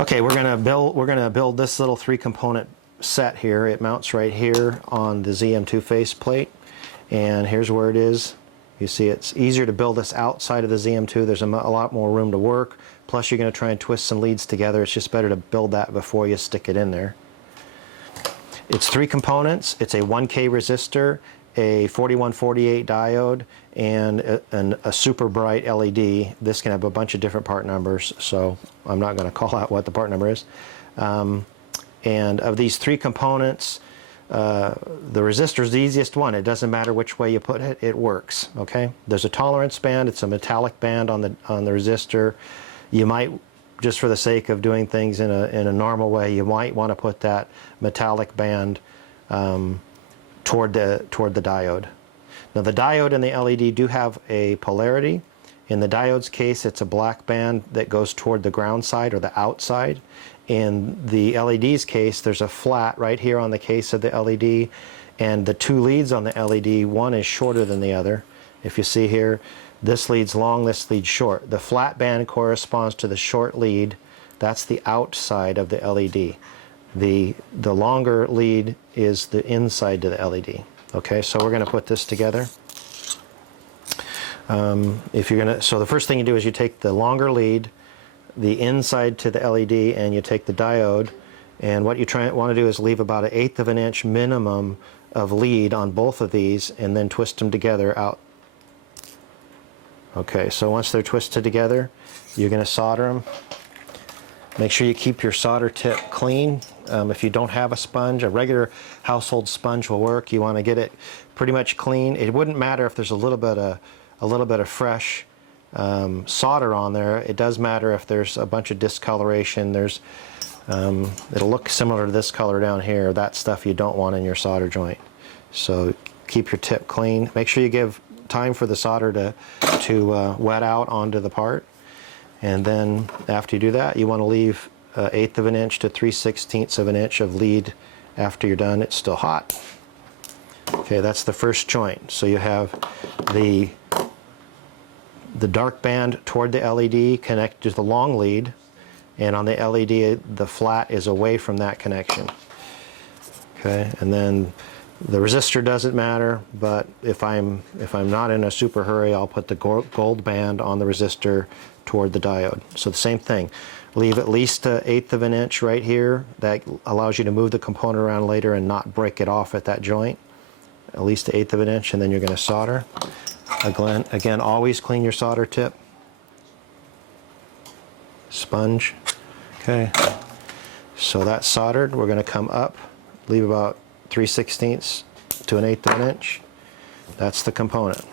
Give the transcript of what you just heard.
Okay, we're gonna build this little 3-component set here. It mounts right here on the ZM-2 faceplate, and here's where it is. You see, it's easier to build this outside of the ZM-2. There's a lot more room to work. Plus, you're going to try and twist some leads together. It's just better to build that before you stick it in there. It's 3 components. It's a 1K resistor, a 4148 diode, and a super bright LED. This can have a bunch of different part numbers, so I'm not going to call out what the part number is. And of these 3 components, the resistor is the easiest one. It doesn't matter which way you put it, it works. Okay. There's a tolerance band. It's a metallic band on the resistor. You might, just for the sake of doing things in a normal way, you might want to put that metallic band toward the diode. Now the diode and the LED do have a polarity. In the diode's case, it's a black band that goes toward the ground side or the outside. In the LED's case, there's a flat right here on the case of the LED, and the 2 leads on the LED, one is shorter than the other. If you see here, this lead's long, this lead's short. The flat band corresponds to the short lead. That's the outside of the LED. The longer lead is the inside to the LED. Okay, so we're going to put this together. So the first thing you do is you take the longer lead, the inside to the LED, and you take the diode, and what you want to do is leave about 1/8 of an inch minimum of lead on both of these, and then twist them together out. Okay, so once they're twisted together, you're going to solder them. Make sure you keep your solder tip clean. If you don't have a sponge, a regular household sponge will work. You want to get it pretty much clean. It wouldn't matter if there's a little bit of fresh solder on there. It does matter if there's a bunch of discoloration. It'll look similar to this color down here. That stuff you don't want in your solder joint. So keep your tip clean. Make sure you give time for the solder to wet out onto the part. And then after you do that, you want to leave 1/8 of an inch to 3/16 of an inch of lead after you're done. It's still hot. Okay, that's the first joint. So you have the dark band toward the LED connected to the long lead, and on the LED the flat is away from that connection. Okay, and then the resistor doesn't matter, but if I'm not in a super hurry, I'll put the gold band on the resistor toward the diode. So the same thing. Leave at least 1/8 of an inch right here. That allows you to move the component around later and not break it off at that joint. At least 1/8 of an inch, and then you're going to solder. Again, always clean your solder tip. Sponge. Okay. So that's soldered. We're going to come up, leave about 3/16 to 1/8 of an inch. That's the component.